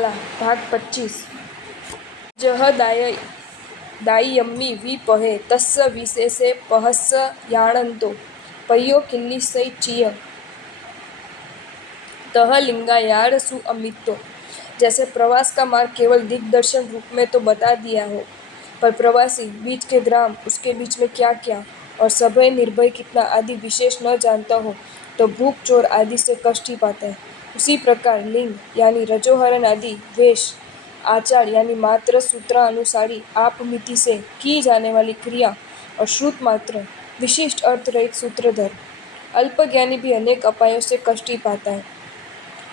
भाग 25। जह दायियम्मी विपहे तस्य विशेषे पहस्य याणन्तो पयो किल्लिसै चिय तह लिंगायार सुअमितो। जैसे प्रवास का मार्ग केवल दिग्दर्शन रूप में तो बता दिया हो, पर प्रवासी बीच के ग्राम, उसके बीच में क्या क्या और सभय निर्भय कितना आदि विशेष न जानता हो तो भूख चोर आदि से कष्ट ही पाता है। उसी प्रकार लिंग यानी रजोहरण आदि, वेश आचार यानी मात्र सूत्रानुसारी आपमिति से की जाने वाली क्रिया और श्रुत मात्र विशिष्ट अर्थ रहित सूत्रधर अल्पज्ञानी भी अनेक अपायों से कष्ट ही पाता है।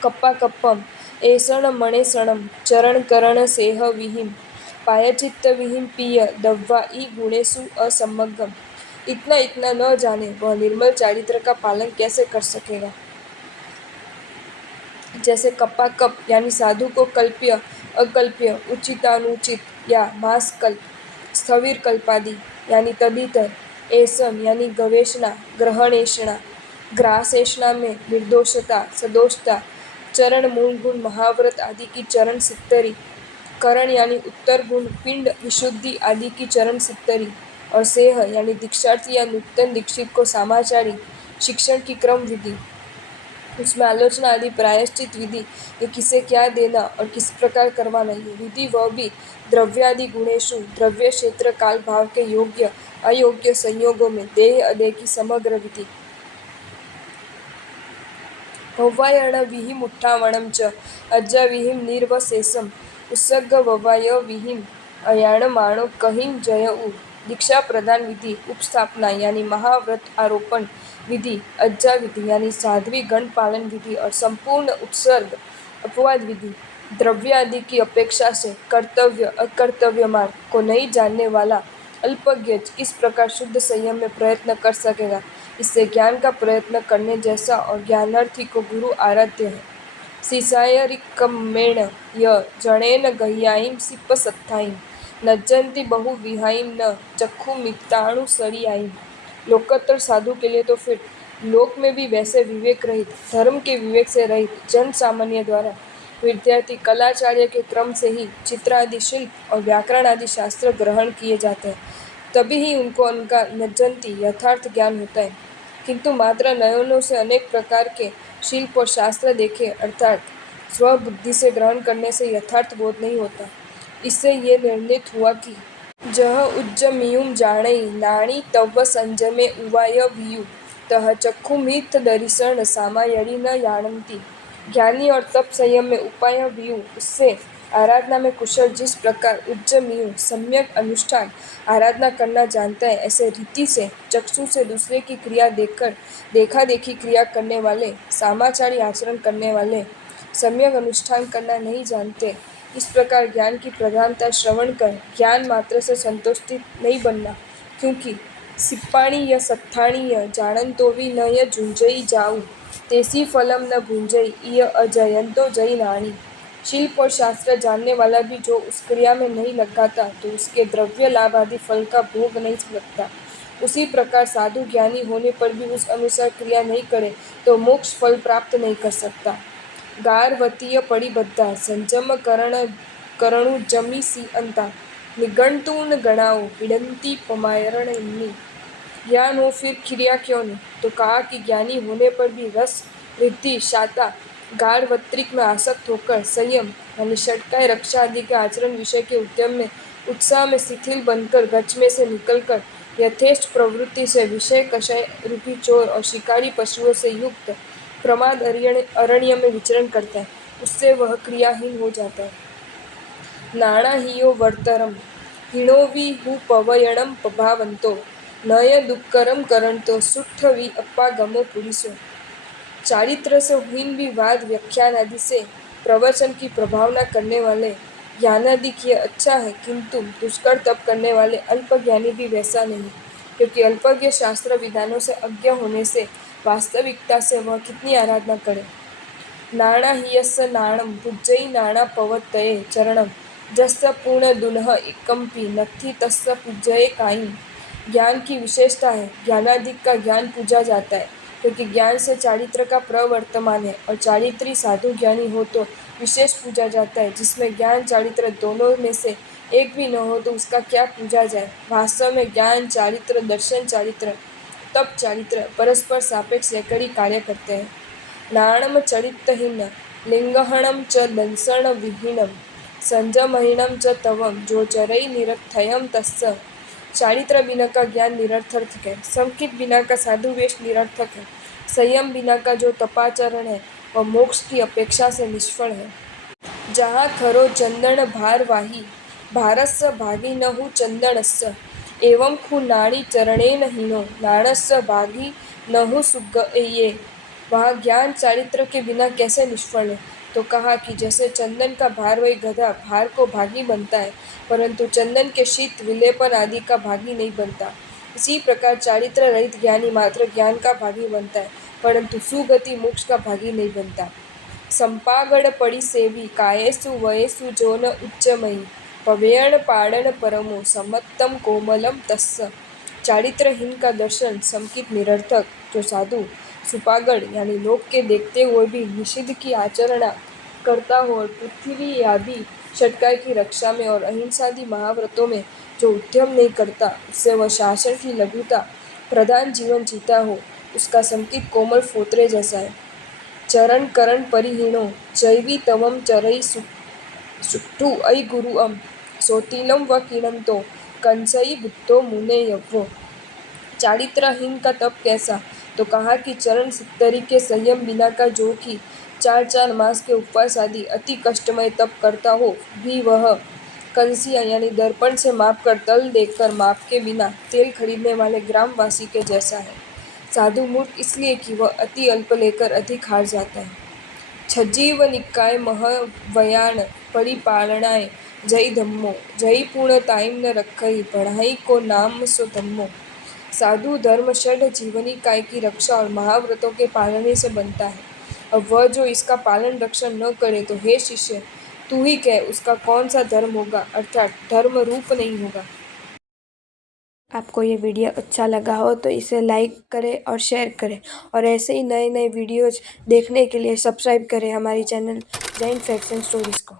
कप्पा कप्पम ऐसण मणेसणम चरण करण सेह विहिम पायचित्त विहिम पीय दव्वा ई गुणेशु असमग्गम। इतना इतना न जाने वह निर्मल चारित्र का पालन कैसे कर सकेगा। जैसे कप्पा कप यानी साधु को कल्प्य अकल्प्य उचितानुचित या मास कल्प स्थविर कल्पादि यानी तदितर, ऐसम यानी गवेषणा ग्रहणेषणा ग्रासेषणा में निर्दोषता सदोषता, चरण मूल गुण महाव्रत आदि की चरण सित्तरी, करण यानी उत्तर गुण पिंड विशुद्धि आदि की चरण सित्तरी और सेह यानी दीक्षार्थी या नूतन दीक्षित को सामाचारी शिक्षण की क्रम विधि, उसमें आलोचना आदि प्रायश्चित विधि, ये किसे क्या देना और किस प्रकार करवाना ये विधि, वह भी द्रव्यादि गुणेशु द्रव्य क्षेत्र काल भाव के योग्य अयोग्य संयोगों में देह अदेह की समग्र विधि। भव्यायण विहिम उत्थावणम च अज्जा विहिम निर्वशेषम उत्सर्ग ववाय विहिम अयाण माणो कहिम जय उ। दीक्षा प्रदान विधि, उपस्थापना यानी महाव्रत आरोपण विधि, अज्जा विधि यानी साध्वी गण पालन विधि और संपूर्ण उत्सर्ग अपवाद विधि। द्रव्य आदि की अपेक्षा से कर्तव्य अकर्तव्य मार्ग को नहीं जानने वाला अल्पज्ञ किस प्रकार शुद्ध संयम में प्रयत्न कर सकेगा। इससे ज्ञान का प्रयत्न करने जैसा और ज्ञानार्थी को गुरु आराध्य है। सिसायरिकमेण य जणेन गह्यायीं सिप्पसत्थायीं नज्जन्ति बहु विहायीं न चक्षुमित्ताणुसरियायीं। लोकोत्तर साधु के लिए तो फिर लोक में भी वैसे विवेक रहित धर्म के विवेक से रहित जन सामान्य द्वारा विद्यार्थी कलाचार्य के क्रम से ही चित्र आदि शिल्प और व्याकरण आदि शास्त्र ग्रहण किए जाते हैं, तभी ही उनका नज्जन्ति यथार्थ ज्ञान होता है। किंतु मात्र नयनों से अनेक प्रकार के शिल्प और शास्त्र देखे अर्थात स्वबुद्धि से ग्रहण करने से यथार्थ बोध नहीं होता। इससे ये निर्णित हुआ कि जह उज्जमियुं जाणई नाणी तव्व संजमे उवाय वियु तह चक्षुमित्थ दरिशण सामायरी न याणंती। ज्ञानी और तप संयम में उपाय वियु उससे आराधना में कुशल जिस प्रकार उज्जमियु सम्यक अनुष्ठान आराधना करना जानता है, ऐसे रीति से चक्षु से दूसरे की क्रिया देखकर देखा देखी क्रिया करने वाले सामाचारी आचरण करने वाले सम्यक अनुष्ठान करना नहीं जानते। इस प्रकार ज्ञान की प्रधानता श्रवण कर ज्ञान मात्र से संतुष्ट नहीं बनना, क्योंकि सिप्पाणी य सत्थाणी य जानंतो वि न य झुंझई जाऊ तेसी फलम न भुंजई इय अजयंतो जई नाणी। शिल्प और शास्त्र जानने वाला भी जो उस क्रिया में नहीं लगाता तो उसके द्रव्य लाभ आदि फल का भोग नहीं लगता। उसी प्रकार साधु ज्ञानी होने पर भी उस अनुसार क्रिया नहीं करे तो मोक्ष फल प्राप्त नहीं कर सकता। गारवतीय पड़िबद्धा संजम करणु जमी सी अंता निगंतून गणाओ विडंती पमायरणिनी। ज्ञान हो फिर क्रिया क्यों नहीं, तो कहा कि ज्ञानी होने पर भी रस रिद्धि शाता गारवत्रिक में आसक्त होकर संयम यानी षटकाय रक्षा आदि के आचरण विषय के उद्यम में उत्साह में शिथिल बनकर गच में से निकलकर यथेष्ट प्रवृत्ति से विषय कषय रूपी चोर और शिकारी पशुओं से युक्त प्रमाद अरण्य में विचरण करता है, उससे वह क्रियाहीन हो जाता है। नाणा हियो वर्तरम हिणोवि हु पवयणम पभावंतो नय दुक्करम करणतो सुट्ठवि अप्पागमो पुरिसो। चारित्र से हीन भी वाद व्याख्यान आदि से प्रवचन की प्रभावना करने वाले ज्ञानादि किए अच्छा है, किंतु दुष्कर तप करने वाले अल्पज्ञानी भी वैसा नहीं, क्योंकि अल्पज्ञ शास्त्र विधानों से अज्ञ होने से वास्तविकता से वह कितनी आराधना करे। नाणा हियस्य नाणम भुज्जई नाणा पवत्तये चरणम जस्य पूर्ण दुनः एकम्पि नत्थि तस्य पूज्यये काई। ज्ञान की विशेषता है, ज्ञानाधिक का ज्ञान पूजा जाता है, क्योंकि ज्ञान से चारित्र का प्रवर्तमान है और चारित्री साधु ज्ञानी हो तो विशेष पूजा जाता है। जिसमें ज्ञान चारित्र दोनों में से एक भी न हो तो उसका क्या पूजा जाए। वास्तव में ज्ञान चारित्र, दर्शन चारित्र, तप चारित्र परस्पर सापेक्ष लेकर ही कार्य करते हैं। नाणम चरित्रहीन लिंगहणम च दंसण विहीनम संजमहीनम च तवम जो चरई निरर्थयम तस्य। चारित्र बिना का ज्ञान निरर्थक है, संकित बिना का साधु वेश निरर्थक है, संयम बिना का जो तपाचरण है वह मोक्ष की अपेक्षा से निष्फल है। जहाँ खरो चंदन भारवाही भारस्य भागी नहु चंदनस्य एवं खु नाड़ी चरणेन हीनो नाणस्य भागी नहु सुगये। वहाँ ज्ञान चारित्र के बिना कैसे निष्फल है। तो कहा कि जैसे चंदन का भार वही गधा भार को भागी बनता है, परंतु चंदन के शीत विलेपन आदि का भागी नहीं बनता। इसी प्रकार चारित्र रहित ज्ञानी मात्र ज्ञान का भागी बनता है, परंतु सुगति मोक्ष का भागी नहीं बनता। संपागड़ पड़ी सेवी कायेषु वयेषु जो न उच्चमयी पवेयण पाड़न परमो समत्तम कोमलम तस्य। चारित्रहीन का दर्शन संकित निरर्थक, जो साधु सुपागड़ यानी लोक के देखते हुए भी निषिद्ध की आचरणा करता हो और पृथ्वी आदि षटकाय की रक्षा में और अहिंसादि महाव्रतों में जो उद्यम नहीं करता, उससे वह शासन की लघुता प्रधान जीवन जीता हो, उसका संकित कोमल फोतरे जैसा है। चरण करण परिहीणो जैवी तवम चरई सुट्टु अयि गुरुअम सोतिलम व किणंतो कंसई बुद्धो मुने यव्वो। चारित्रहीन का तप कैसा। तो कहा कि चरण सिद्धरि के संयम बिना का जो कि 4 मास के उपवास आदि अति कष्टमय तप करता हो भी वह कंसिया यानी दर्पण से माप कर तल देखकर माप के बिना तेल खरीदने वाले ग्रामवासी के जैसा है। साधु मूर्ख इसलिए कि वह अति अल्प लेकर अधिक हार जाता है। छजीव निकाय महवयान परिपालनाय जय धम्मो जय पूर्णताइम न रखई बढ़ाई को नाम सो धम्मो। साधु धर्म षड जीवनी काय की रक्षा और महाव्रतों के पालने से बनता है। अब वह जो इसका पालन रक्षण न करे तो हे शिष्य तू ही कह उसका कौन सा धर्म होगा, अर्थात धर्म रूप नहीं होगा। आपको ये वीडियो अच्छा लगा हो तो इसे लाइक करें और शेयर करें और ऐसे ही नए नए वीडियोज़ देखने के लिए सब्सक्राइब करें हमारी channel Jain facts and stories को।